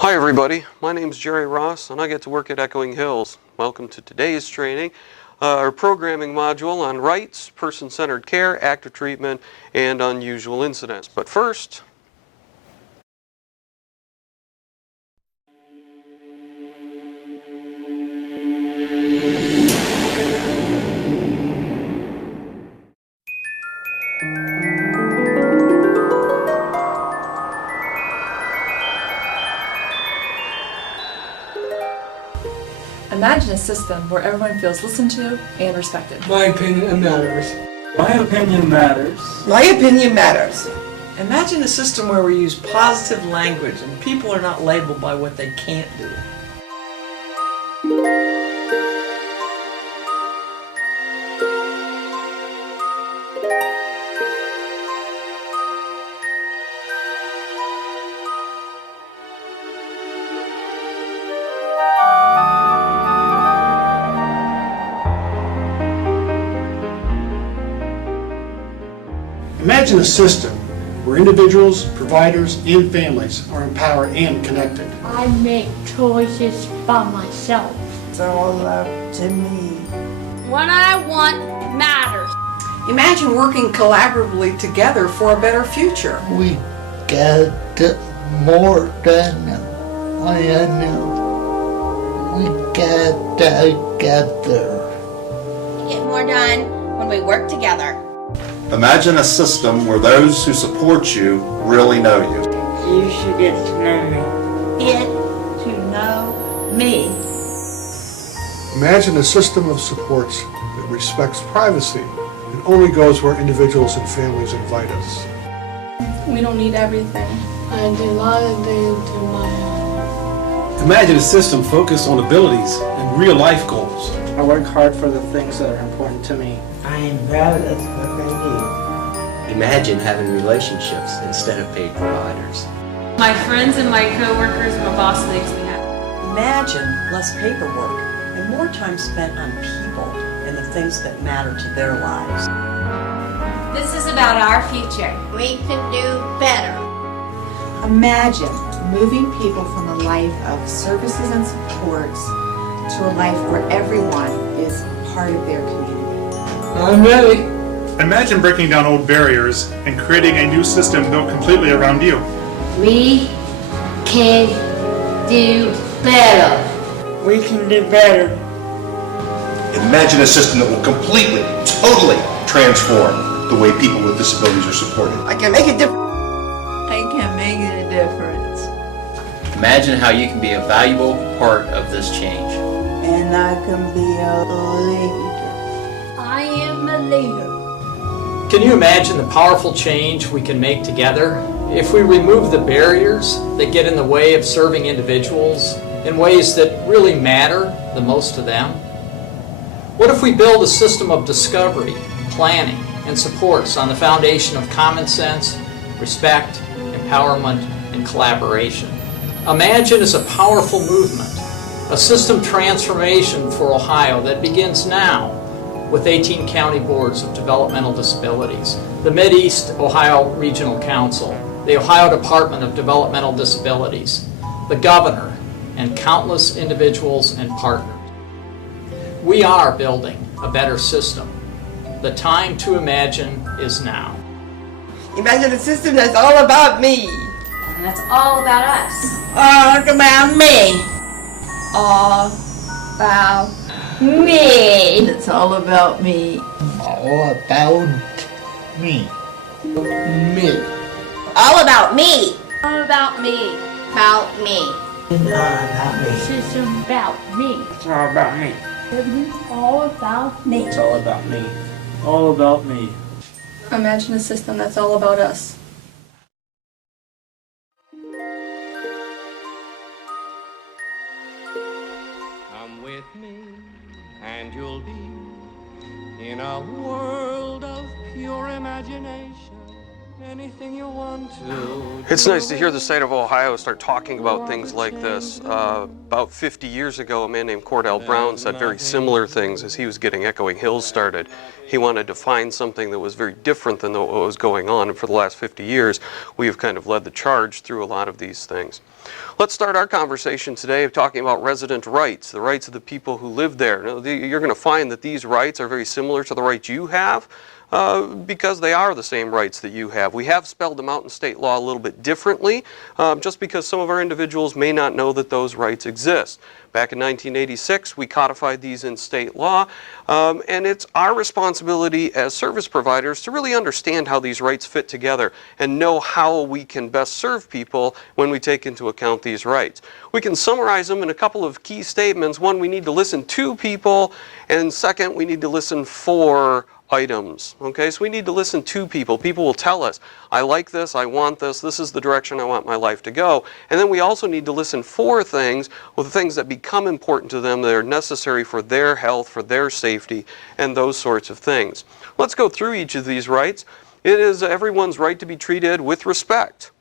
Hi everybody, my name is Jerry Ross and I get to work at Echoing Hills. Welcome to today's training, our programming module on rights, person-centered care, active treatment, and unusual incidents. But first, Imagine a system where everyone feels listened to and respected. My opinion matters. My opinion matters. My opinion matters. Imagine a system where we use positive language and people are not labeled by what they can't do. Imagine a system where individuals, providers, and families are empowered and connected. I make choices by myself. It's all up to me. What I want matters. Imagine working collaboratively together for a better future. We get more done. I know. We get together. We get more done when we work together. Imagine a system where those who support you really know you. You should get to know me. Get to know me. Imagine a system of supports that respects privacy and only goes where individuals and families invite us. We don't need everything. I do a lot of things to my own. Imagine a system focused on abilities and real life goals. I work hard for the things that are important to me. I am proud of what I do. Imagine having relationships instead of paid providers. My friends and my coworkers, my boss makes me happy. Imagine less paperwork and more time spent on people and the things that matter to their lives. This is about our future. We can do better. Imagine moving people from a life of services and supports to a life where everyone is part of their community. I'm ready. Imagine breaking down old barriers and creating a new system built completely around you. We can do better. We can do better. Imagine a system that will completely, totally transform the way people with disabilities are supported. I can make a difference. I can make a difference. Imagine how you can be a valuable part of this change. And I can be a leader. I am a leader. Can you imagine the powerful change we can make together if we remove the barriers that get in the way of serving individuals in ways that really matter the most to them? What if we build a system of discovery, planning, and supports on the foundation of common sense, respect, empowerment, and collaboration? Imagine is a powerful movement, a system transformation for Ohio that begins now with 18 county boards of developmental disabilities, the Mid-East Ohio Regional Council, the Ohio Department of Developmental Disabilities, the governor, and countless individuals and partners. We are building a better system. The time to imagine is now. Imagine a system that's all about me. And that's all about us. All about me. All about me. It's all about me. All about me. Me. All about me. All about me. About me. It's all about me. This is about me. It's all about me. It's all about me. It's all about me. All about me. Imagine a system that's all about us. Come with me and you'll be in a world of pure imagination. anything you want to. It's nice to hear the state of Ohio start talking about things like this. About 50 years ago, a man named Cordell Brown said very similar things as he was getting Echoing Hills started. He wanted to find something that was very different than what was going on, and for the last 50 years, we have kind of led the charge through a lot of these things. Let's start our conversation today of talking about resident rights, the rights of the people who live there. Now, you're going to find that these rights are very similar to the rights you have. Because they are the same rights that you have. We have spelled them out in state law a little bit differently, just because some of our individuals may not know that those rights exist. Back in 1986, we codified these in state law, and it's our responsibility as service providers to really understand how these rights fit together and know how we can best serve people when we take into account these rights. We can summarize them in a couple of key statements. One, we need to listen to people, and second, we need to listen for items. Okay, so we need to listen to people. People will tell us, I like this, I want this, this is the direction I want my life to go. And then we also need to listen for things, well, the things that become important to them, that are necessary for their health, for their safety, and those sorts of things. Let's go through each of these rights. It is everyone's right to be treated with respect.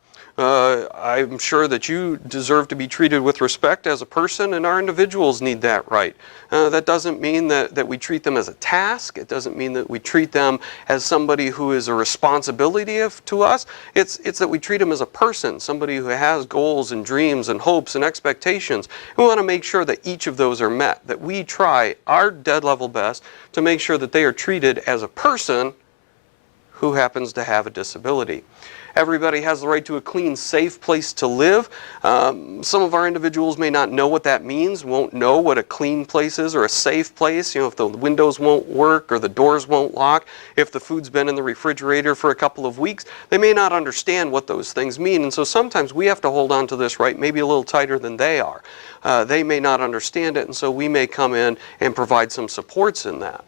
I'm sure that you deserve to be treated with respect as a person, and our individuals need that right. That doesn't mean that we treat them as a task. It doesn't mean that we treat them as somebody who is a responsibility to us. It's that we treat them as a person, somebody who has goals and dreams and hopes and expectations. We want to make sure that each of those are met, that we try our dead level best to make sure that they are treated as a person who happens to have a disability. Everybody has the right to a clean, safe place to live. Some of our individuals may not know what that means, won't know what a clean place is or a safe place. You know, if the windows won't work or the doors won't lock, if the food's been in the refrigerator for a couple of weeks, they may not understand what those things mean. And so sometimes we have to hold on to this right maybe a little tighter than they are. They may not understand it, and so we may come in and provide some supports in that.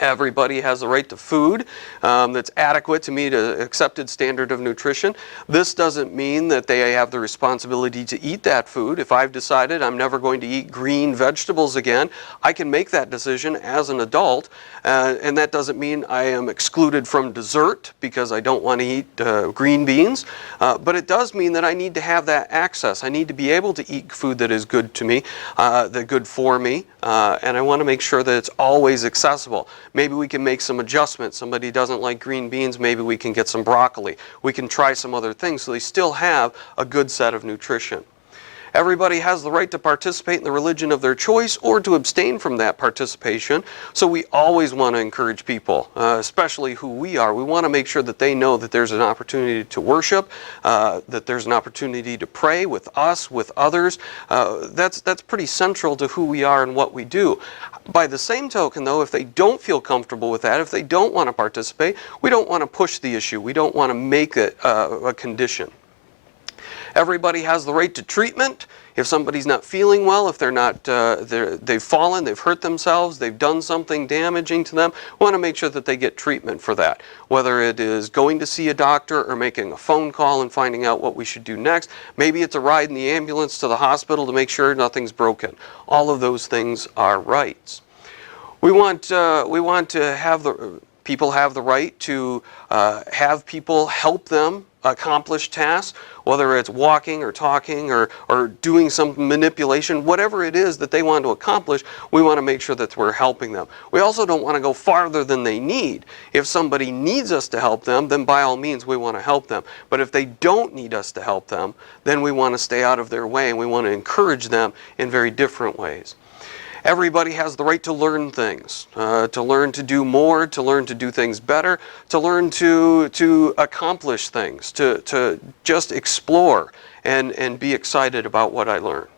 Everybody has the right to food that's adequate to meet an accepted standard of nutrition. This doesn't mean that they have the responsibility to eat that food. If I've decided I'm never going to eat green vegetables again, I can make that decision as an adult, and that doesn't mean I am excluded from dessert because I don't want to eat green beans, but it does mean that I need to have that access. I need to be able to eat food that is good to me, that's good for me, and I want to make sure that it's always accessible. Maybe we can make some adjustments. Somebody doesn't like green beans, maybe we can get some broccoli. We can try some other things so they still have a good set of nutrition. Everybody has the right to participate in the religion of their choice or to abstain from that participation. So we always want to encourage people, especially who we are. We want to make sure that they know that there's an opportunity to worship, that there's an opportunity to pray with us, with others. That's pretty central to who we are and what we do. By the same token, though, if they don't feel comfortable with that, if they don't want to participate, we don't want to push the issue. We don't want to make it a condition. Everybody has the right to treatment. If somebody's not feeling well, if they've fallen, they've hurt themselves, they've done something damaging to them, we want to make sure that they get treatment for that. Whether it is going to see a doctor or making a phone call and finding out what we should do next. Maybe it's a ride in the ambulance to the hospital to make sure nothing's broken. All of those things are rights. We want to have people have the right to have people help them accomplish tasks, whether it's walking or talking or doing some manipulation, whatever it is that they want to accomplish, we want to make sure that we're helping them. We also don't want to go farther than they need. If somebody needs us to help them, then by all means we want to help them. But if they don't need us to help them, then we want to stay out of their way and we want to encourage them in very different ways. Everybody has the right to learn things, to learn to do more, to learn to do things better, to learn to accomplish things, to just explore and be excited about what I learn.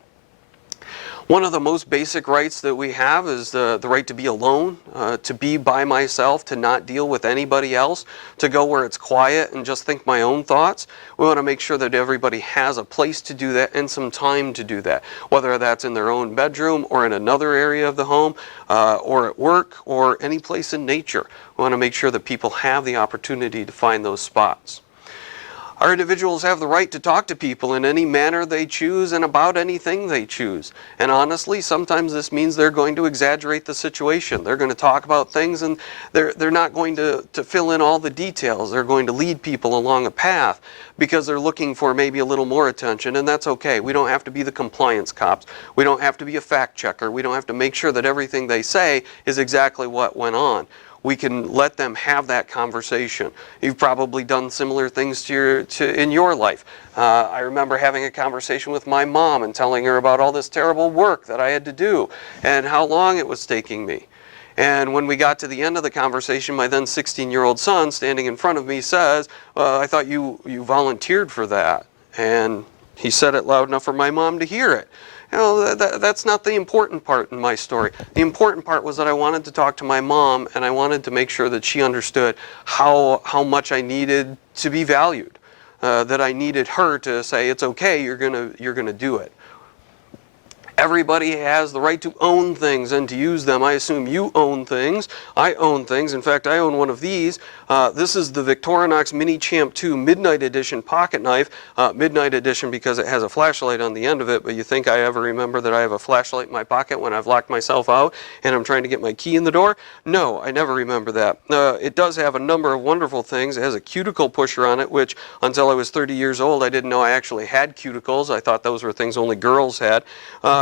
One of the most basic rights that we have is the right to be alone, to be by myself, to not deal with anybody else, to go where it's quiet and just think my own thoughts. We want to make sure that everybody has a place to do that and some time to do that, whether that's in their own bedroom or in another area of the home or at work or any place in nature. We want to make sure that people have the opportunity to find those spots. Our individuals have the right to talk to people in any manner they choose and about anything they choose. And honestly, sometimes this means they're going to exaggerate the situation. They're going to talk about things and they're not going to fill in all the details. They're going to lead people along a path because they're looking for maybe a little more attention, and that's okay. We don't have to be the compliance cops. We don't have to be a fact checker. We don't have to make sure that everything they say is exactly what went on. We can let them have that conversation. You've probably done similar things in your life. I remember having a conversation with my mom and telling her about all this terrible work that I had to do and how long it was taking me. And when we got to the end of the conversation, my then 16-year-old son standing in front of me says, I thought you volunteered for that. And he said it loud enough for my mom to hear it. You know, that's not the important part in my story. The important part was that I wanted to talk to my mom, and I wanted to make sure that she understood how much I needed to be valued, that I needed her to say, it's okay, you're gonna do it. Everybody has the right to own things and to use them. I assume you own things. I own things. In fact, I own one of these. This is the Victorinox Mini Champ 2 Midnight Edition pocket knife. Midnight Edition because it has a flashlight on the end of it, but you think I ever remember that I have a flashlight in my pocket when I've locked myself out and I'm trying to get my key in the door? No, I never remember that. It does have a number of wonderful things. It has a cuticle pusher on it, which until I was 30 years old, I didn't know I actually had cuticles. I thought those were things only girls had.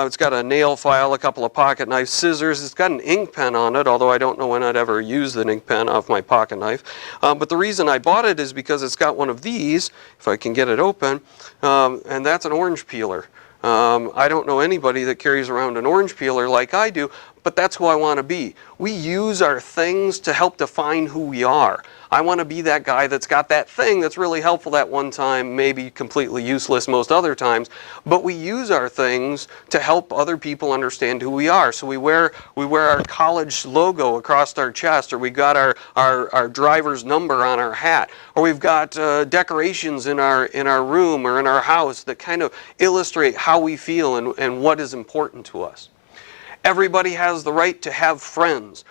It's got a nail file, a couple of pocket knife scissors. It's got an ink pen on it, although I don't know when I'd ever use an ink pen off my pocket knife. But the reason I bought it is because it's got one of these, if I can get it open, and that's an orange peeler. I don't know anybody that carries around an orange peeler like I do, but that's who I want to be. We use our things to help define who we are. I want to be that guy that's got that thing that's really helpful that one time, maybe completely useless most other times, but we use our things to help other people understand who we are. So we wear our college logo across our chest, or we got our driver's number on our hat, or we've got decorations in our room or in our house that kind of illustrate how we feel and what is important to us. Everybody has the right to have friends.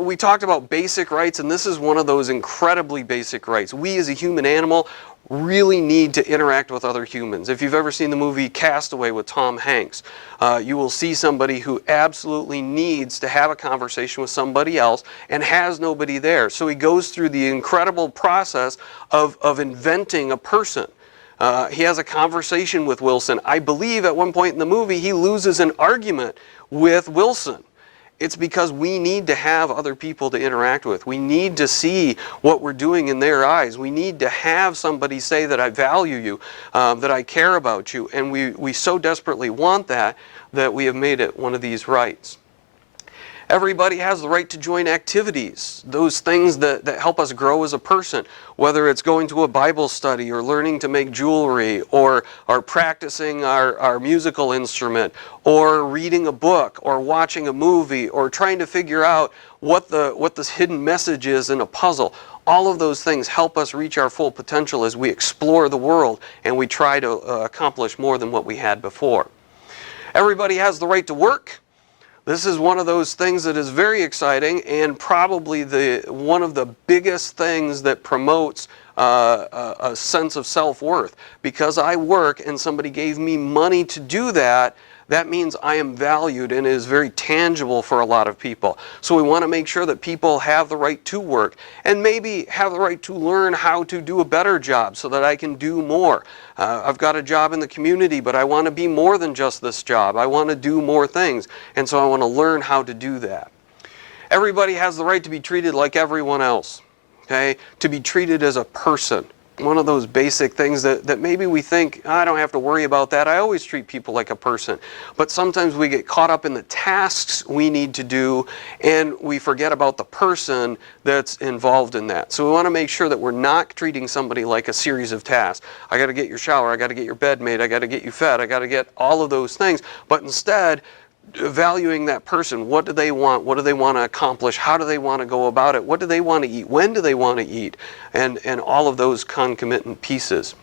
We talked about basic rights, and this is one of those incredibly basic rights. We as a human animal really need to interact with other humans. If you've ever seen the movie Castaway with Tom Hanks, you will see somebody who absolutely needs to have a conversation with somebody else and has nobody there. So he goes through the incredible process of inventing a person. He has a conversation with Wilson. I believe at one point in the movie he loses an argument with Wilson. It's because we need to have other people to interact with. We need to see what we're doing in their eyes. We need to have somebody say that I value you, that I care about you. And we so desperately want that we have made it one of these rights. Everybody has the right to join activities, those things that help us grow as a person, whether it's going to a Bible study or learning to make jewelry or practicing our musical instrument or reading a book or watching a movie or trying to figure out what the hidden message is in a puzzle. All of those things help us reach our full potential as we explore the world and we try to accomplish more than what we had before. Everybody has the right to work. This is one of those things that is very exciting and probably one of the biggest things that promotes a sense of self-worth. Because I work and somebody gave me money to do that, that means I am valued and it is very tangible for a lot of people. So we want to make sure that people have the right to work and maybe have the right to learn how to do a better job so that I can do more. I've got a job in the community, but I want to be more than just this job. I want to do more things, and so I want to learn how to do that. Everybody has the right to be treated like everyone else, okay? To be treated as a person. One of those basic things that maybe we think, I don't have to worry about that. I always treat people like a person. But sometimes we get caught up in the tasks we need to do and we forget about the person that's involved in that. So we want to make sure that we're not treating somebody like a series of tasks. I got to get your shower, I got to get your bed made, I got to get you fed, I got to get all of those things. But instead, valuing that person. What do they want? What do they want to accomplish? How do they want to go about it? What do they want to eat? When do they want to eat? And all of those concomitant pieces.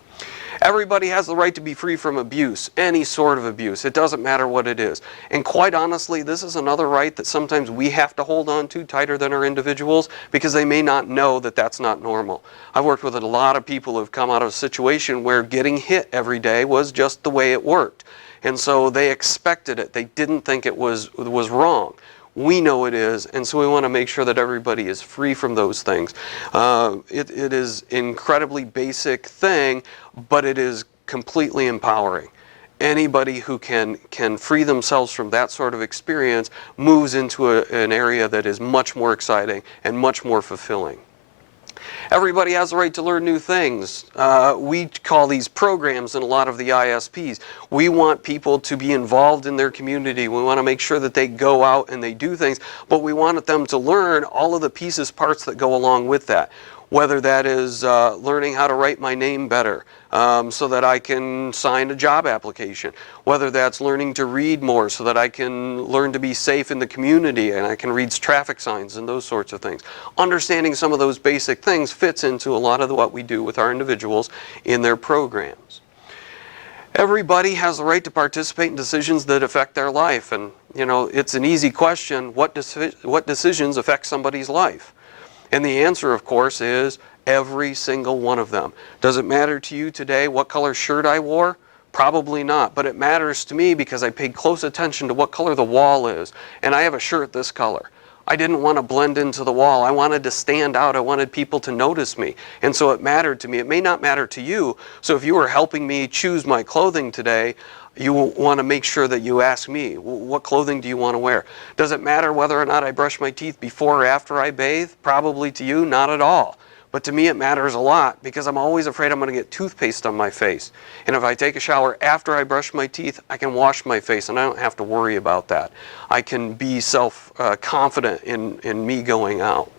Everybody has the right to be free from abuse, any sort of abuse. It doesn't matter what it is. And quite honestly, this is another right that sometimes we have to hold on to tighter than our individuals because they may not know that that's not normal. I've worked with a lot of people who have come out of a situation where getting hit every day was just the way it worked. And so they expected it. They didn't think it was wrong. We know it is, and so we want to make sure that everybody is free from those things. It is an incredibly basic thing, but it is completely empowering. Anybody who can free themselves from that sort of experience moves into an area that is much more exciting and much more fulfilling. Everybody has the right to learn new things. We call these programs in a lot of the ISPs. We want people to be involved in their community. We want to make sure that they go out and they do things, but we want them to learn all of the pieces, parts that go along with that. Whether that is learning how to write my name better so that I can sign a job application. Whether that's learning to read more so that I can learn to be safe in the community and I can read traffic signs and those sorts of things. Understanding some of those basic things fits into a lot of what we do with our individuals in their programs. Everybody has the right to participate in decisions that affect their life. And, you know, it's an easy question, what decisions affect somebody's life? And the answer, of course, is every single one of them. Does it matter to you today what color shirt I wore? Probably not, but it matters to me because I paid close attention to what color the wall is, and I have a shirt this color. I didn't want to blend into the wall. I wanted to stand out. I wanted people to notice me, and so it mattered to me. It may not matter to you, so if you were helping me choose my clothing today, you want to make sure that you ask me, what clothing do you want to wear? Does it matter whether or not I brush my teeth before or after I bathe? Probably to you, not at all. But to me it matters a lot because I'm always afraid I'm going to get toothpaste on my face. And if I take a shower after I brush my teeth, I can wash my face and I don't have to worry about that. I can be confident in me going out.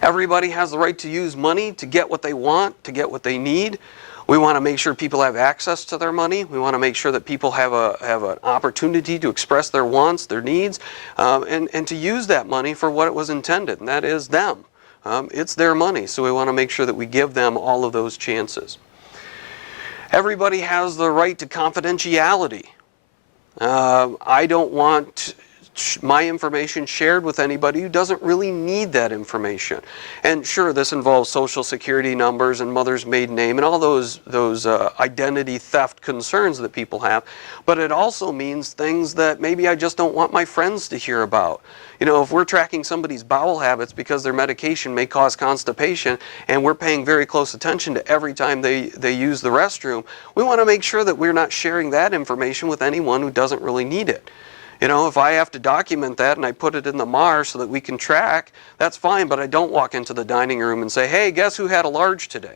Everybody has the right to use money to get what they want, to get what they need. We want to make sure people have access to their money. We want to make sure that people have an opportunity to express their wants, their needs, and to use that money for what it was intended, and that is them. It's their money, so we want to make sure that we give them all of those chances. Everybody has the right to confidentiality. I don't want my information shared with anybody who doesn't really need that information. And sure, this involves social security numbers and mother's maiden name and all those identity theft concerns that people have, but it also means things that maybe I just don't want my friends to hear about. You know, if we're tracking somebody's bowel habits because their medication may cause constipation and we're paying very close attention to every time they use the restroom, we want to make sure that we're not sharing that information with anyone who doesn't really need it. You know, if I have to document that and I put it in the MAR so that we can track, that's fine, but I don't walk into the dining room and say, hey, guess who had a large today?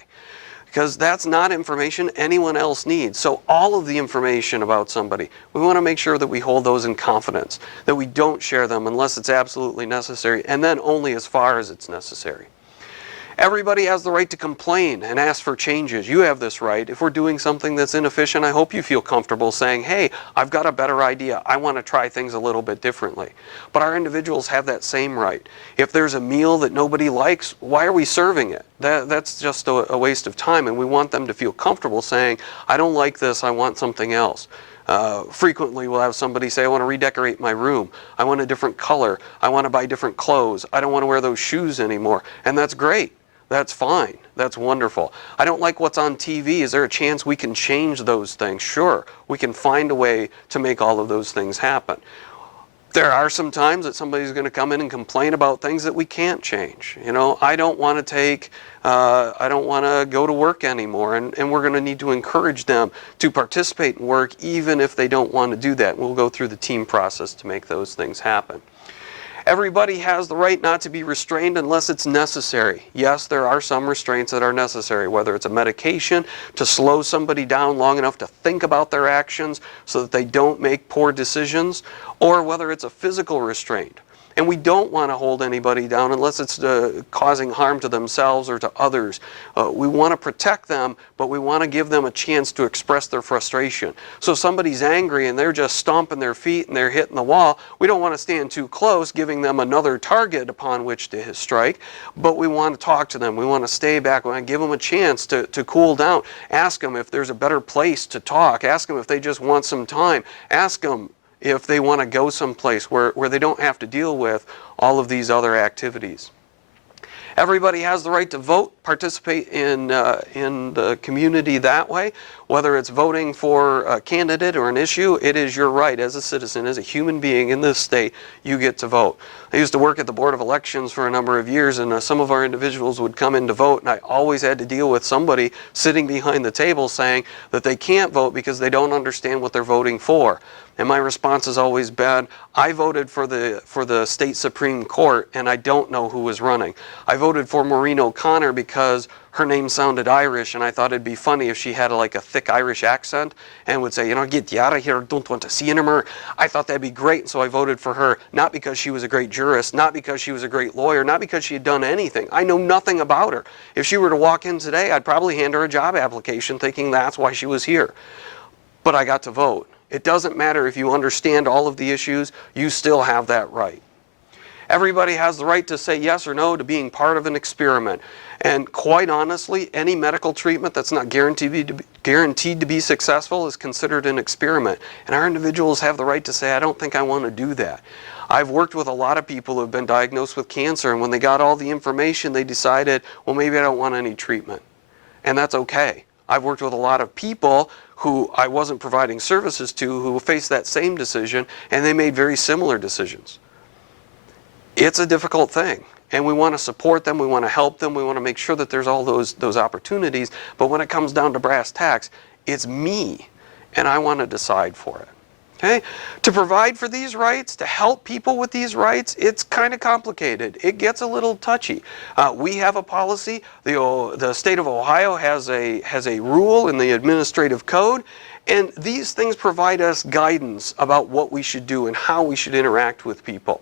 Because that's not information anyone else needs. So all of the information about somebody, we want to make sure that we hold those in confidence, that we don't share them unless it's absolutely necessary, and then only as far as it's necessary. Everybody has the right to complain and ask for changes. You have this right. If we're doing something that's inefficient, I hope you feel comfortable saying, hey, I've got a better idea. I want to try things a little bit differently. But our individuals have that same right. If there's a meal that nobody likes, why are we serving it? That's just a waste of time, and we want them to feel comfortable saying, I don't like this, I want something else. Frequently we'll have somebody say, I want to redecorate my room. I want a different color. I want to buy different clothes. I don't want to wear those shoes anymore. And that's great. That's fine. That's wonderful. I don't like what's on TV. Is there a chance we can change those things? Sure. We can find a way to make all of those things happen. There are some times that somebody's going to come in and complain about things that we can't change. You know, I don't want to go to work anymore, and we're going to need to encourage them to participate in work even if they don't want to do that. We'll go through the team process to make those things happen. Everybody has the right not to be restrained unless it's necessary. Yes, there are some restraints that are necessary, whether it's a medication to slow somebody down long enough to think about their actions so that they don't make poor decisions, or whether it's a physical restraint. And we don't want to hold anybody down unless it's causing harm to themselves or to others. We want to protect them, but we want to give them a chance to express their frustration. So if somebody's angry and they're just stomping their feet and they're hitting the wall, we don't want to stand too close, giving them another target upon which to strike, but we want to talk to them. We want to stay back. We want to give them a chance to cool down. Ask them if there's a better place to talk. Ask them if they just want some time. Ask them if they want to go someplace where they don't have to deal with all of these other activities. Everybody has the right to vote, participate in the community that way. Whether it's voting for a candidate or an issue, it is your right as a citizen, as a human being in this state, you get to vote. I used to work at the Board of Elections for a number of years, and some of our individuals would come in to vote, and I always had to deal with somebody sitting behind the table saying that they can't vote because they don't understand what they're voting for. And my response has always been, I voted for the state Supreme Court, and I don't know who was running. I voted for Maureen O'Connor because her name sounded Irish, and I thought it'd be funny if she had like a thick Irish accent and would say, you know, get you out of here, don't want to see you anymore. I thought that'd be great, so I voted for her, not because she was a great jurist, not because she was a great lawyer, not because she had done anything. I know nothing about her. If she were to walk in today, I'd probably hand her a job application thinking that's why she was here. But I got to vote. It doesn't matter if you understand all of the issues, you still have that right. Everybody has the right to say yes or no to being part of an experiment. And quite honestly, any medical treatment that's not guaranteed to be successful is considered an experiment. And our individuals have the right to say, I don't think I want to do that. I've worked with a lot of people who have been diagnosed with cancer, and when they got all the information, they decided, well, maybe I don't want any treatment. And that's okay. I've worked with a lot of people who I wasn't providing services to who faced that same decision, and they made very similar decisions. It's a difficult thing, and we want to support them, we want to help them, we want to make sure that there's all those opportunities, but when it comes down to brass tacks, it's me, and I want to decide for it. Okay? To provide for these rights, to help people with these rights, it's kind of complicated. It gets a little touchy. We have a policy. The state of Ohio has a rule in the administrative code, and these things provide us guidance about what we should do and how we should interact with people.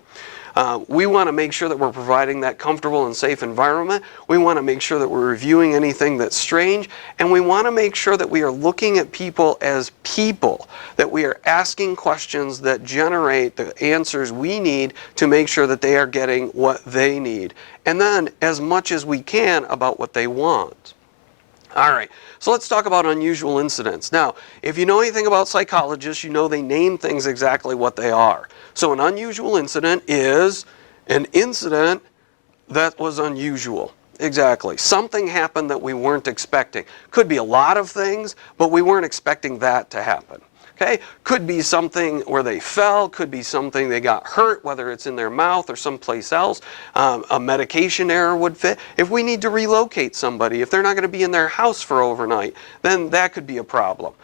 We want to make sure that we're providing that comfortable and safe environment. We want to make sure that we're reviewing anything that's strange, and we want to make sure that we are looking at people as people, that we are asking questions that generate the answers we need to make sure that they are getting what they need, and then as much as we can about what they want. All right, so let's talk about unusual incidents. Now, if you know anything about psychologists, you know they name things exactly what they are. So an unusual incident is an incident that was unusual. Exactly. Something happened that we weren't expecting. Could be a lot of things, but we weren't expecting that to happen. Okay? Could be something where they fell, could be something they got hurt, whether it's in their mouth or someplace else. A medication error would fit. If we need to relocate somebody, if they're not going to be in their house for overnight, then that could be a problem.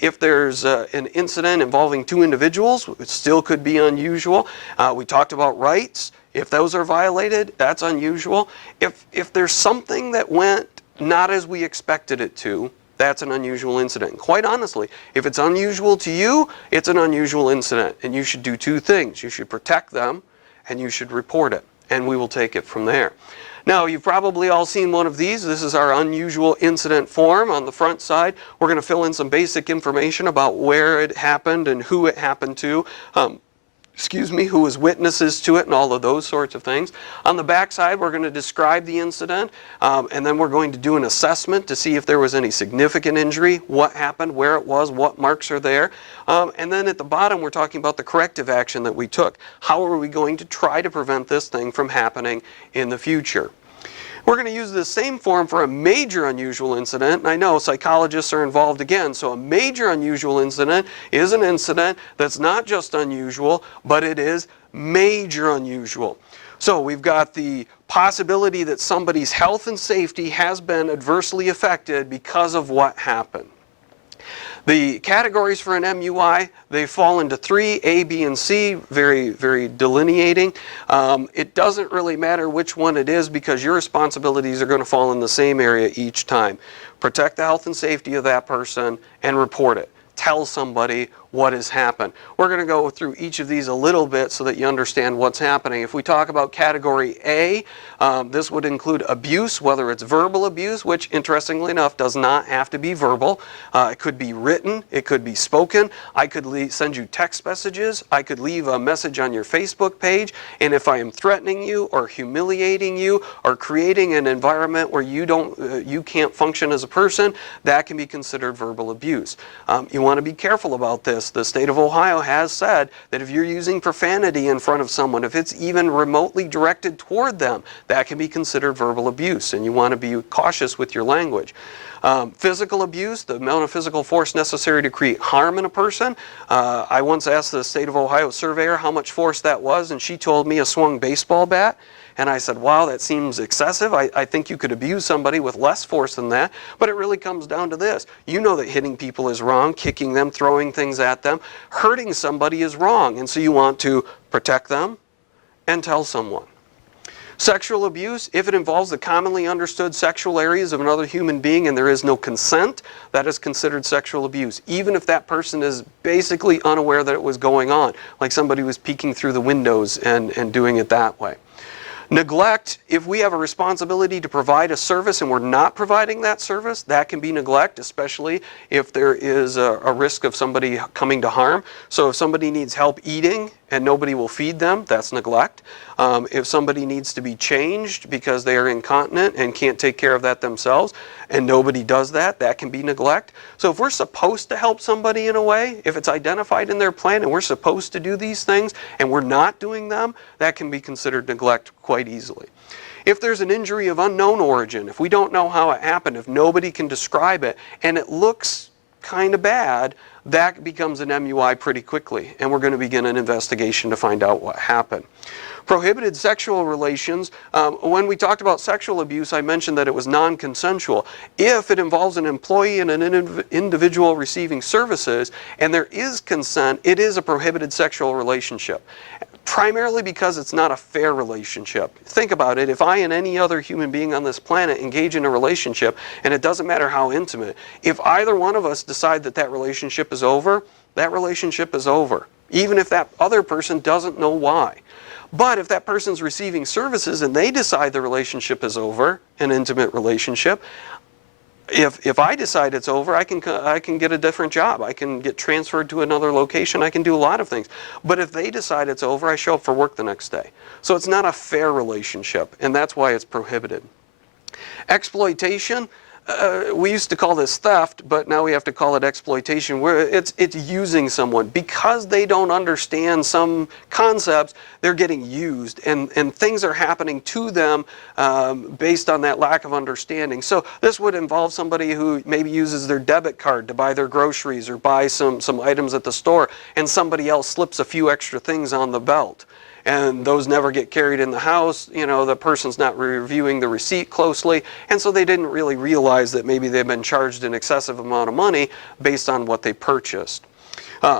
If there's an incident involving two individuals, it still could be unusual. We talked about rights. If those are violated, that's unusual. If there's something that went not as we expected it to, that's an unusual incident. Quite honestly, if it's unusual to you, it's an unusual incident. And you should do two things. You should protect them, and you should report it. And we will take it from there. Now, you've probably all seen one of these. This is our unusual incident form. On the front side, we're going to fill in some basic information about where it happened and who it happened to. Who was witnesses to it and all of those sorts of things. On the back side, we're going to describe the incident, and then we're going to do an assessment to see if there was any significant injury, what happened, where it was, what marks are there. And then at the bottom, we're talking about the corrective action that we took. How are we going to try to prevent this thing from happening in the future? We're going to use the same form for a major unusual incident, and I know psychologists are involved again, so a major unusual incident is an incident that's not just unusual, but it is major unusual. So we've got the possibility that somebody's health and safety has been adversely affected because of what happened. The categories for an MUI, they fall into 3, A, B, and C, very, very delineating. It doesn't really matter which one it is because your responsibilities are going to fall in the same area each time. Protect the health and safety of that person and report it. Tell somebody what has happened. We're going to go through each of these a little bit so that you understand what's happening. If we talk about category A, this would include abuse, whether it's verbal abuse, which interestingly enough does not have to be verbal. It could be written, it could be spoken. I could send you text messages, I could leave a message on your Facebook page, and if I am threatening you or humiliating you or creating an environment where you can't function as a person, that can be considered verbal abuse. You want to be careful about this. The state of Ohio has said that if you're using profanity in front of someone, if it's even remotely directed toward them, that can be considered verbal abuse, and you want to be cautious with your language. Physical abuse, the amount of physical force necessary to create harm in a person. I once asked the state of Ohio surveyor how much force that was, and she told me a swung baseball bat. And I said, wow, that seems excessive. I think you could abuse somebody with less force than that. But it really comes down to this. You know that hitting people is wrong, kicking them, throwing things at them. Hurting somebody is wrong. And so you want to protect them and tell someone. Sexual abuse, if it involves the commonly understood sexual areas of another human being and there is no consent, that is considered sexual abuse, even if that person is basically unaware that it was going on, like somebody was peeking through the windows and doing it that way. Neglect, if we have a responsibility to provide a service and we're not providing that service, that can be neglect, especially if there is a risk of somebody coming to harm. So if somebody needs help eating and nobody will feed them, that's neglect. If somebody needs to be changed because they are incontinent and can't take care of that themselves and nobody does that, that can be neglect. So if we're supposed to help somebody in a way, if it's identified in their plan and we're supposed to do these things and we're not doing them, that can be considered neglect quite easily. If there's an injury of unknown origin, if we don't know how it happened, if nobody can describe it and it looks kind of bad, that becomes an MUI pretty quickly, and we're going to begin an investigation to find out what happened. Prohibited sexual relations, when we talked about sexual abuse, I mentioned that it was non-consensual. If it involves an employee and an individual receiving services, and there is consent, it is a prohibited sexual relationship. Primarily because it's not a fair relationship. Think about it, if I and any other human being on this planet engage in a relationship, and it doesn't matter how intimate, if either one of us decide that that relationship is over, that relationship is over, even if that other person doesn't know why. But if that person's receiving services and they decide the relationship is over, an intimate relationship, if I decide it's over, I can get a different job. I can get transferred to another location. I can do a lot of things. But if they decide it's over, I show up for work the next day. So it's not a fair relationship, and that's why it's prohibited. Exploitation. We used to call this theft, but now we have to call it exploitation, where it's using someone. Because they don't understand some concepts, they're getting used, and things are happening to them based on that lack of understanding. So this would involve somebody who maybe uses their debit card to buy their groceries or buy some items at the store, and somebody else slips a few extra things on the belt. And those never get carried in the house, you know, the person's not reviewing the receipt closely, and so they didn't really realize that maybe they've been charged an excessive amount of money based on what they purchased.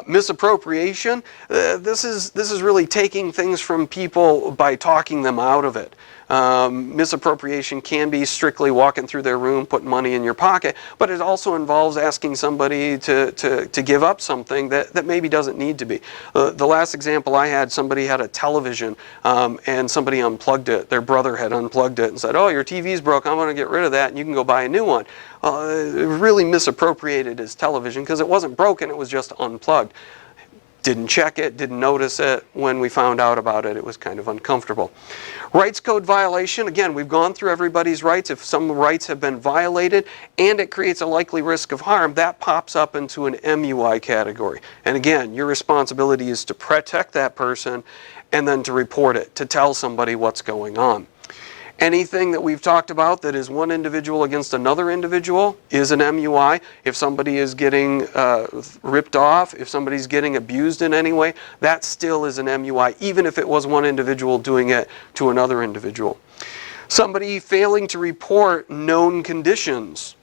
Misappropriation, this is really taking things from people by talking them out of it. Misappropriation can be strictly walking through their room, putting money in your pocket, but it also involves asking somebody to give up something that maybe doesn't need to be. The last example I had, somebody had a television and somebody unplugged it. Their brother had unplugged it and said, oh, your TV's broke, I'm going to get rid of that and you can go buy a new one. It really misappropriated his television because it wasn't broken, it was just unplugged. Didn't check it, didn't notice it. When we found out about it, it was kind of uncomfortable. Rights code violation, again, we've gone through everybody's rights. If some rights have been violated and it creates a likely risk of harm, that pops up into an MUI category. And again, your responsibility is to protect that person and then to report it, to tell somebody what's going on. Anything that we've talked about that is one individual against another individual is an MUI. If somebody is getting ripped off, if somebody's getting abused in any way, that still is an MUI, even if it was one individual doing it to another individual. Somebody failing to report known conditions.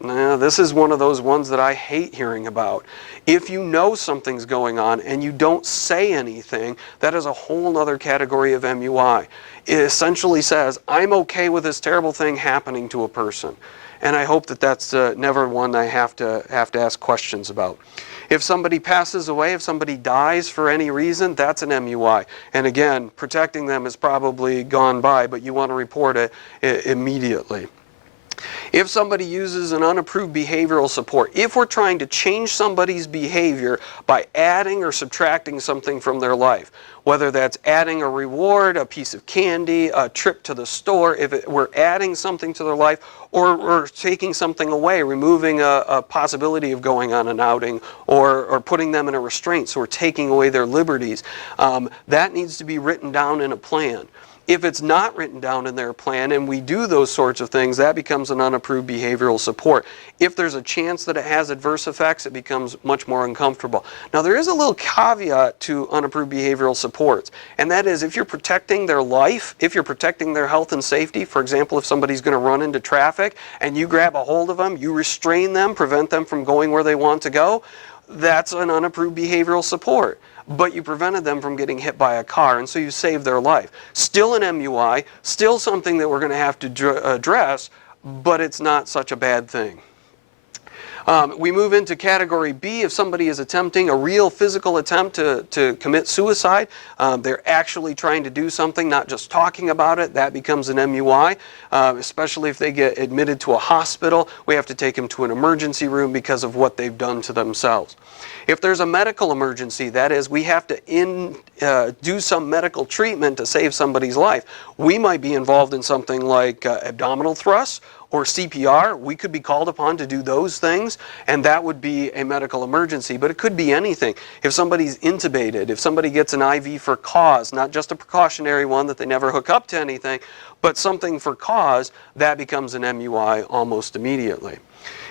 Now, this is one of those ones that I hate hearing about. If you know something's going on and you don't say anything, that is a whole other category of MUI. It essentially says, I'm okay with this terrible thing happening to a person. and I hope that that's never one I have to ask questions about. If somebody passes away, if somebody dies for any reason, that's an MUI. And again, protecting them is probably gone by, but you want to report it immediately. If somebody uses an unapproved behavioral support, if we're trying to change somebody's behavior by adding or subtracting something from their life, whether that's adding a reward, a piece of candy, a trip to the store, if we're adding something to their life, or we're taking something away, removing a possibility of going on an outing, or putting them in a restraint, so we're taking away their liberties, that needs to be written down in a plan. If it's not written down in their plan and we do those sorts of things, that becomes an unapproved behavioral support. If there's a chance that it has adverse effects, it becomes much more uncomfortable. Now, there is a little caveat to unapproved behavioral supports, and that is if you're protecting their life, if you're protecting their health and safety, for example, if somebody's going to run into traffic and you grab a hold of them, you restrain them, prevent them from going where they want to go, that's an unapproved behavioral support. But you prevented them from getting hit by a car, and so you saved their life. Still an MUI, still something that we're going to have to address, but it's not such a bad thing. We move into category B. If somebody is attempting a real physical attempt to commit suicide, they're actually trying to do something, not just talking about it, that becomes an MUI, especially if they get admitted to a hospital. We have to take them to an emergency room because of what they've done to themselves. If there's a medical emergency, that is, we have to do some medical treatment to save somebody's life. We might be involved in something like abdominal thrusts or CPR. We could be called upon to do those things, and that would be a medical emergency, but it could be anything. If somebody's intubated, if somebody gets an IV for cause, not just a precautionary one that they never hook up to anything, but something for cause, that becomes an MUI almost immediately.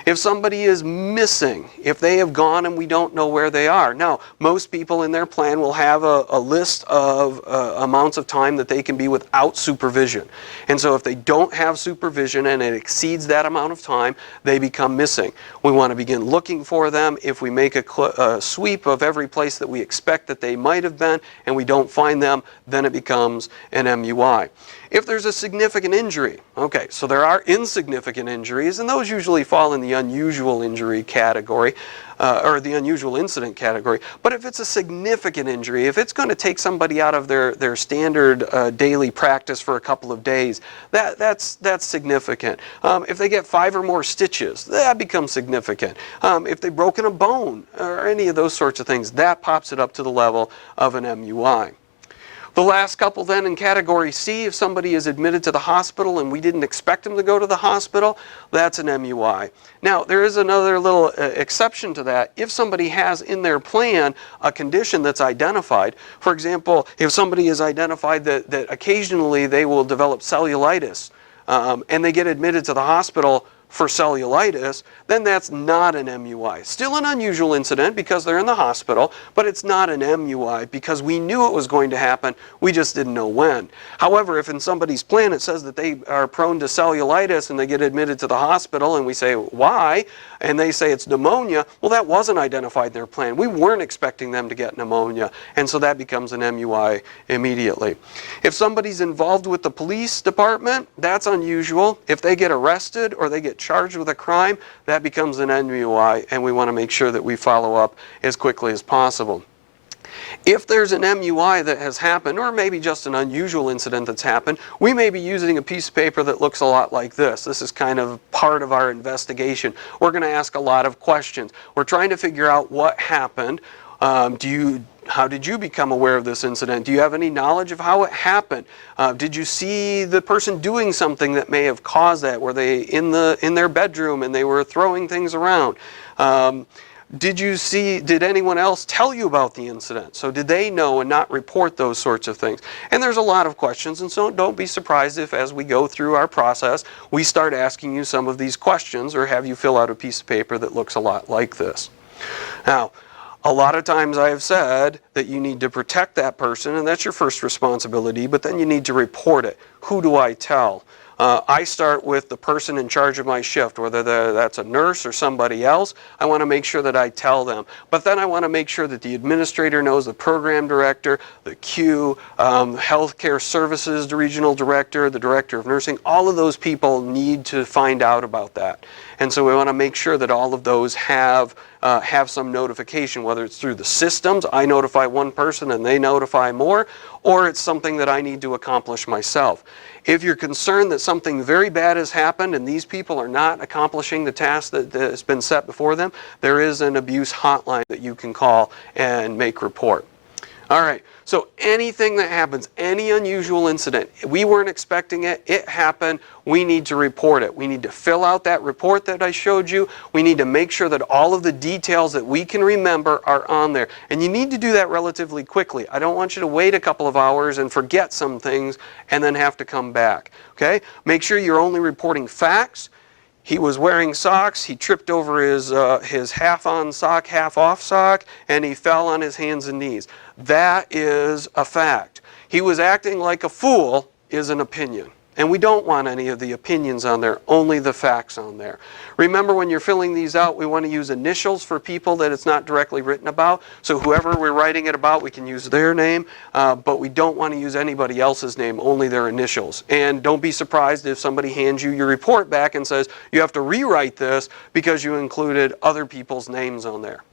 If somebody is missing, if they have gone and we don't know where they are. Now, most people in their plan will have a list of amounts of time that they can be without supervision. And so if they don't have supervision and it exceeds that amount of time, they become missing. We want to begin looking for them. If we make a sweep of every place that we expect that they might have been and we don't find them, then it becomes an MUI. If there's a significant injury, okay, so there are insignificant injuries, and those usually fall in the unusual injury category, or the unusual incident category. But if it's a significant injury, if it's going to take somebody out of their standard daily practice for a couple of days, that's significant. If they get 5 or more stitches, that becomes significant. If they've broken a bone or any of those sorts of things, that pops it up to the level of an MUI. The last couple then in category C, if somebody is admitted to the hospital and we didn't expect them to go to the hospital, that's an MUI. Now, there is another little exception to that. If somebody has in their plan a condition that's identified, for example, if somebody is identified that occasionally they will develop cellulitis and they get admitted to the hospital for cellulitis, then that's not an MUI. Still an unusual incident because they're in the hospital, but it's not an MUI because we knew it was going to happen, we just didn't know when. However, if in somebody's plan it says that they are prone to cellulitis and they get admitted to the hospital and we say, why? And they say it's pneumonia, well, that wasn't identified in their plan. We weren't expecting them to get pneumonia, and so that becomes an MUI immediately. If somebody's involved with the police department, that's unusual. If they get arrested or they get charged with a crime, that becomes an MUI, and we want to make sure that we follow up as quickly as possible. If there's an MUI that has happened, or maybe just an unusual incident that's happened, we may be using a piece of paper that looks a lot like this. This is kind of part of our investigation. We're going to ask a lot of questions. We're trying to figure out what happened. How did you become aware of this incident? Do you have any knowledge of how it happened? Did you see the person doing something that may have caused that? Were they in their bedroom and they were throwing things around? Did anyone else tell you about the incident? So did they know and not report those sorts of things? And there's a lot of questions, and so don't be surprised if as we go through our process, we start asking you some of these questions or have you fill out a piece of paper that looks a lot like this. Now, a lot of times I have said that you need to protect that person, and that's your first responsibility, but then you need to report it. Who do I tell? I start with the person in charge of my shift, whether that's a nurse or somebody else. I want to make sure that I tell them. But then I want to make sure that the administrator knows, the program director, the Q, healthcare services, the regional director, the director of nursing, all of those people need to find out about that. And so we want to make sure that all of those have some notification, whether it's through the systems, I notify one person and they notify more, or it's something that I need to accomplish myself. If you're concerned that something very bad has happened and these people are not accomplishing the task that has been set before them, there is an abuse hotline that you can call and make report. All right, so anything that happens, any unusual incident, we weren't expecting it, it happened, we need to report it. We need to fill out that report that I showed you. We need to make sure that all of the details that we can remember are on there. And you need to do that relatively quickly. I don't want you to wait a couple of hours and forget some things and then have to come back, okay? Make sure you're only reporting facts. He was wearing socks, he tripped over his half-on sock, half-off sock, and he fell on his hands and knees. That is a fact. He was acting like a fool is an opinion. And we don't want any of the opinions on there, only the facts on there. Remember, when you're filling these out, we want to use initials for people that it's not directly written about. So whoever we're writing it about, we can use their name, but we don't want to use anybody else's name, only their initials. And don't be surprised if somebody hands you your report back and says, you have to rewrite this because you included other people's names on there.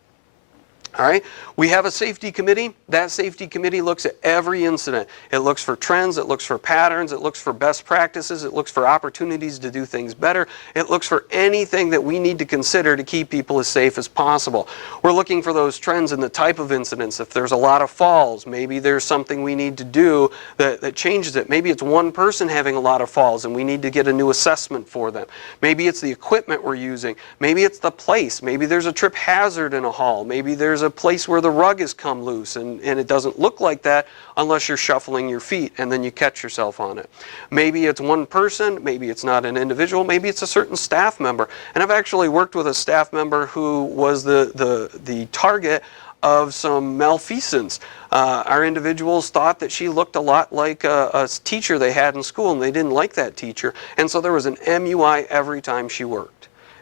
All right, we have a safety committee. That safety committee looks at every incident. It looks for trends, it looks for patterns, it looks for best practices, it looks for opportunities to do things better. It looks for anything that we need to consider to keep people as safe as possible. We're looking for those trends in the type of incidents. If there's a lot of falls, maybe there's something we need to do that changes it. Maybe it's one person having a lot of falls and we need to get a new assessment for them. Maybe it's the equipment we're using. Maybe it's the place. Maybe there's a trip hazard in a hall. Maybe there's a place where the rug has come loose and it doesn't look like that unless you're shuffling your feet and then you catch yourself on it. Maybe it's one person, maybe it's not an individual, maybe it's a certain staff member. And I've actually worked with a staff member who was the target of some malfeasance. Our individuals thought that she looked a lot like a teacher they had in school and they didn't like that teacher. And so there was an MUI every time she worked.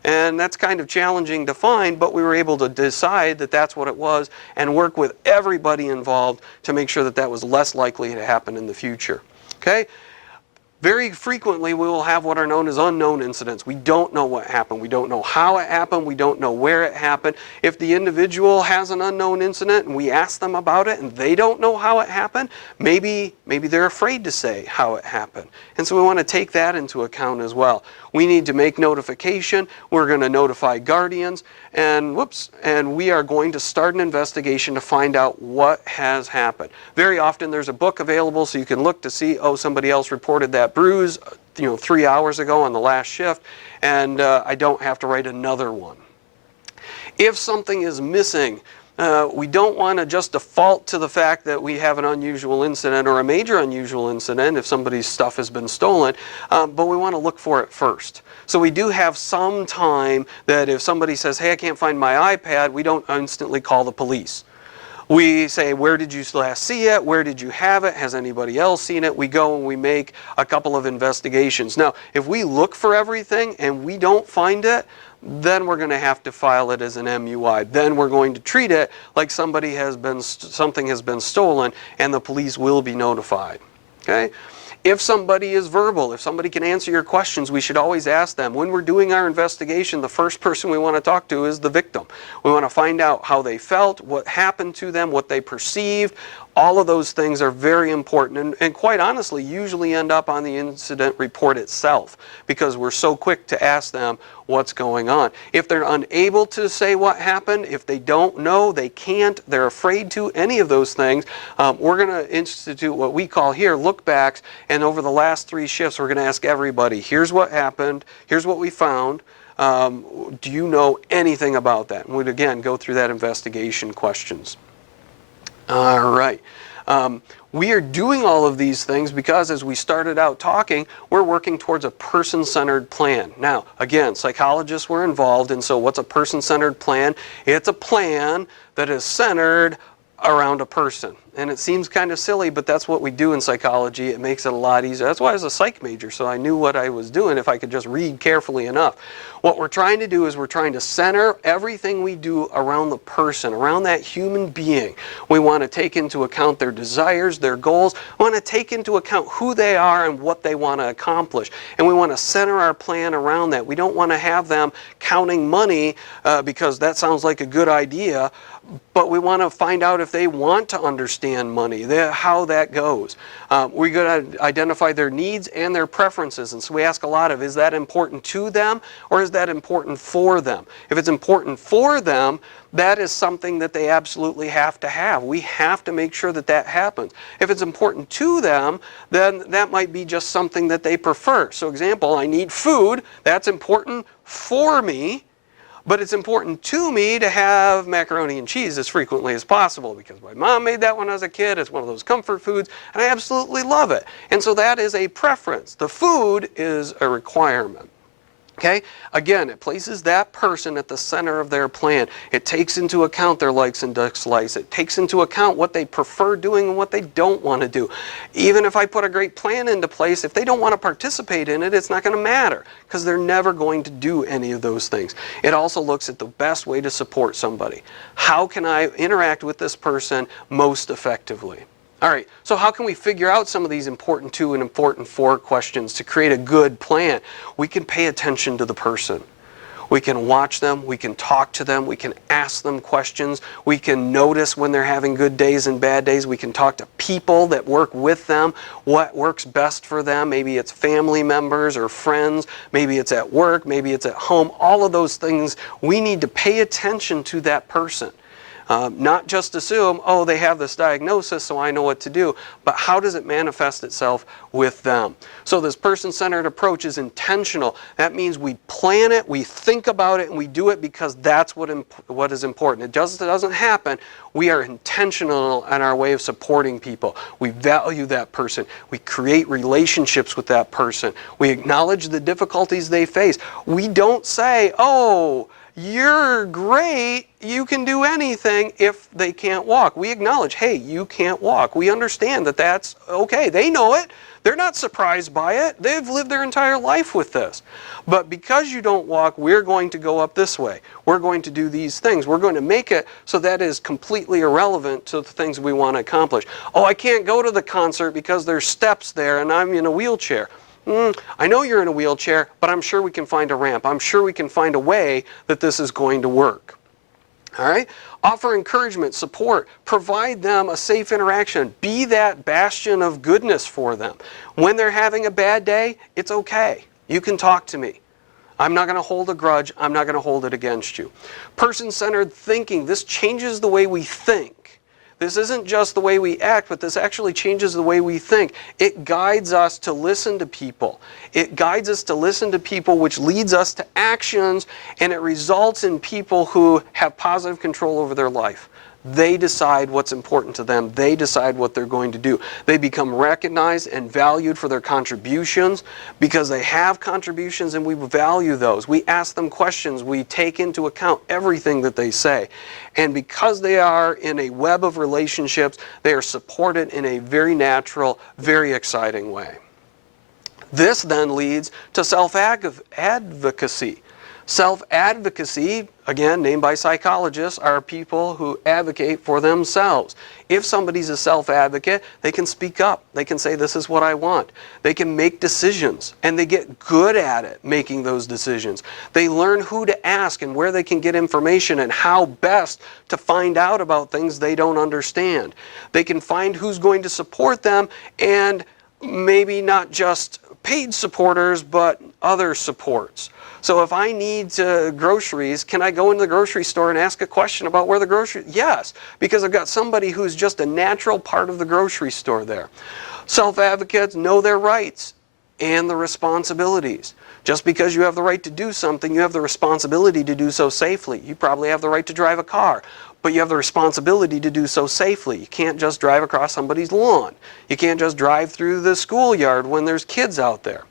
And that's kind of challenging to find, but we were able to decide that that's what it was and work with everybody involved to make sure that that was less likely to happen in the future. Okay? Very frequently we will have what are known as unknown incidents. We don't know what happened. We don't know how it happened. We don't know where it happened. If the individual has an unknown incident and we ask them about it and they don't know how it happened, maybe they're afraid to say how it happened. And so we want to take that into account as well. We need to make notification. We're going to notify guardians and we are going to start an investigation to find out what has happened. Very often there's a book available so you can look to see, oh, somebody else reported that bruise 3 hours ago on the last shift and I don't have to write another one. If something is missing, we don't want to just default to the fact that we have an unusual incident or a major unusual incident if somebody's stuff has been stolen, but we want to look for it first. So we do have some time that if somebody says, hey, I can't find my iPad, we don't instantly call the police. We say, where did you last see it? Where did you have it? Has anybody else seen it? We go and we make a couple of investigations. Now, if we look for everything and we don't find it, then we're going to have to file it as an MUI. Then we're going to treat it like something has been stolen and the police will be notified. Okay? If somebody is verbal, if somebody can answer your questions, we should always ask them. When we're doing our investigation, the first person we want to talk to is the victim. We want to find out how they felt, what happened to them, what they perceived. All of those things are very important and quite honestly usually end up on the incident report itself because we're so quick to ask them what's going on. If they're unable to say what happened, if they don't know, they can't, they're afraid to, any of those things, we're going to institute what we call here look-backs, and over the last 3 shifts we're going to ask everybody, here's what happened, here's what we found, do you know anything about that? And we'd again go through that investigation questions. All right. We are doing all of these things because as we started out talking, we're working towards a person-centered plan. Now, again, psychologists were involved, and so what's a person-centered plan? It's a plan that is centered around a person. And it seems kind of silly, but that's what we do in psychology. It makes it a lot easier. That's why I was a psych major, so I knew what I was doing if I could just read carefully enough. What we're trying to do is we're trying to center everything we do around the person, around that human being. We want to take into account their desires, their goals. We want to take into account who they are and what they want to accomplish. And we want to center our plan around that. We don't want to have them counting money because that sounds like a good idea. But we want to find out if they want to understand money, how that goes. We're going to identify their needs and their preferences. And so we ask a lot of, is that important to them or is that important for them? If it's important for them, that is something that they absolutely have to have. We have to make sure that that happens. If it's important to them, then that might be just something that they prefer. So example, I need food. That's important for me. But it's important to me to have macaroni and cheese as frequently as possible because my mom made that when I was a kid. It's one of those comfort foods, and I absolutely love it. And so that is a preference. The food is a requirement. Okay? Again, it places that person at the center of their plan. It takes into account their likes and dislikes. It takes into account what they prefer doing and what they don't want to do. Even if I put a great plan into place, if they don't want to participate in it, it's not going to matter because they're never going to do any of those things. It also looks at the best way to support somebody. How can I interact with this person most effectively? All right, so how can we figure out some of these important to and important for questions to create a good plan? We can pay attention to the person. We can watch them, we can talk to them, we can ask them questions, we can notice when they're having good days and bad days, we can talk to people that work with them, what works best for them. Maybe it's family members or friends, maybe it's at work, maybe it's at home. All of those things, we need to pay attention to that person. Not just assume, oh, they have this diagnosis, so I know what to do, but how does it manifest itself with them? So this person-centered approach is intentional. That means we plan it, we think about it, and we do it because that's what is important. It just doesn't happen. We are intentional in our way of supporting people. We value that person. We create relationships with that person. We acknowledge the difficulties they face. We don't say, oh, you're great, you can do anything if they can't walk. We acknowledge, hey, you can't walk. We understand that that's okay. They know it. They're not surprised by it. They've lived their entire life with this. But because you don't walk, we're going to go up this way. We're going to do these things. We're going to make it so that is completely irrelevant to the things we want to accomplish. Oh, I can't go to the concert because there's steps there and I'm in a wheelchair. I know you're in a wheelchair, but I'm sure we can find a ramp. I'm sure we can find a way that this is going to work. All right? Offer encouragement, support, provide them a safe interaction. Be that bastion of goodness for them. When they're having a bad day, it's okay. You can talk to me. I'm not going to hold a grudge. I'm not going to hold it against you. Person-centered thinking. This changes the way we think. This isn't just the way we act, but this actually changes the way we think. It guides us to listen to people. It guides us to listen to people, which leads us to actions, and it results in people who have positive control over their life. They decide what's important to them. They decide what they're going to do. They become recognized and valued for their contributions because they have contributions and we value those. We ask them questions. We take into account everything that they say. And because they are in a web of relationships, they are supported in a very natural, very exciting way. This then leads to self-advocacy. Self-advocacy, again, named by psychologists, are people who advocate for themselves. If somebody's a self-advocate, they can speak up. They can say, this is what I want. They can make decisions, and they get good at it, making those decisions. They learn who to ask and where they can get information and how best to find out about things they don't understand. They can find who's going to support them and maybe not just paid supporters, but other supports. So if I need groceries, can I go into the grocery store and ask a question about where the grocery? Yes, because I've got somebody who's just a natural part of the grocery store there. Self-advocates know their rights and the responsibilities. Just because you have the right to do something, you have the responsibility to do so safely. You probably have the right to drive a car, but you have the responsibility to do so safely. You can't just drive across somebody's lawn. You can't just drive through the schoolyard when there's kids out there.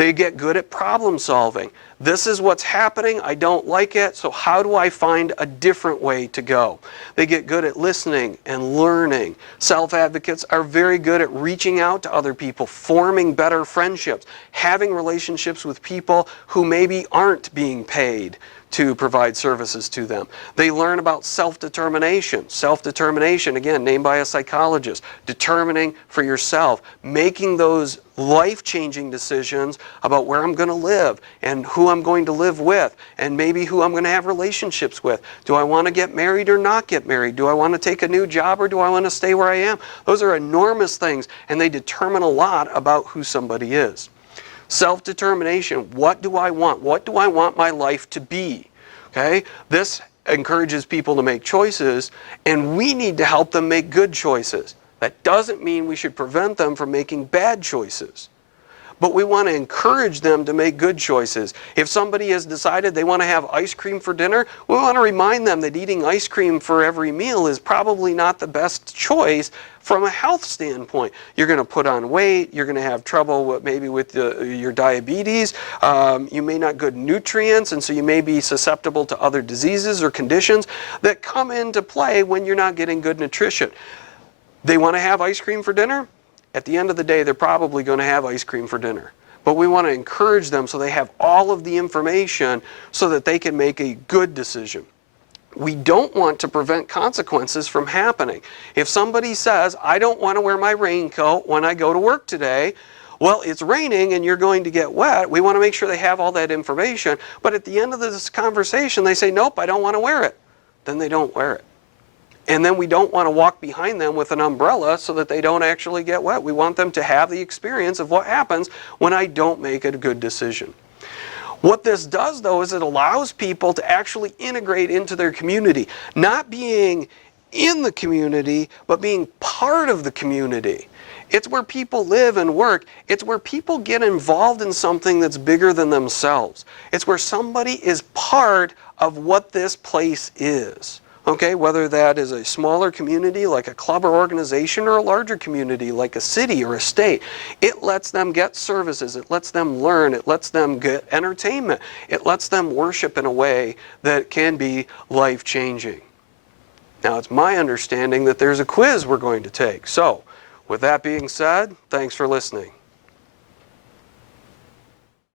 They get good at problem solving. This is what's happening, I don't like it, so how do I find a different way to go? They get good at listening and learning. Self-advocates are very good at reaching out to other people, forming better friendships, having relationships with people who maybe aren't being paid to provide services to them. They learn about self-determination. Self-determination, again, named by a psychologist, determining for yourself, making those life-changing decisions about where I'm going to live and who I'm going to live with and maybe who I'm going to have relationships with. Do I want to get married or not get married? Do I want to take a new job or do I want to stay where I am? Those are enormous things, and they determine a lot about who somebody is. Self-determination, what do I want? What do I want my life to be? Okay? This encourages people to make choices, and we need to help them make good choices. That doesn't mean we should prevent them from making bad choices. But we want to encourage them to make good choices. If somebody has decided they want to have ice cream for dinner, we want to remind them that eating ice cream for every meal is probably not the best choice from a health standpoint. You're going to put on weight, you're going to have trouble with, maybe with your diabetes, you may not get nutrients, and so you may be susceptible to other diseases or conditions that come into play when you're not getting good nutrition. They want to have ice cream for dinner? At the end of the day, they're probably going to have ice cream for dinner. But we want to encourage them so they have all of the information so that they can make a good decision. We don't want to prevent consequences from happening. If somebody says, I don't want to wear my raincoat when I go to work today, well, it's raining and you're going to get wet. We want to make sure they have all that information. But at the end of this conversation, they say, nope, I don't want to wear it. Then they don't wear it. And then we don't want to walk behind them with an umbrella so that they don't actually get wet. We want them to have the experience of what happens when I don't make a good decision. What this does, though, is it allows people to actually integrate into their community, not being in the community, but being part of the community. It's where people live and work. It's where people get involved in something that's bigger than themselves. It's where somebody is part of what this place is. Okay, whether that is a smaller community like a club or organization or a larger community like a city or a state, it lets them get services, it lets them learn, it lets them get entertainment, it lets them worship in a way that can be life-changing. Now, it's my understanding that there's a quiz we're going to take. So, with that being said, thanks for listening.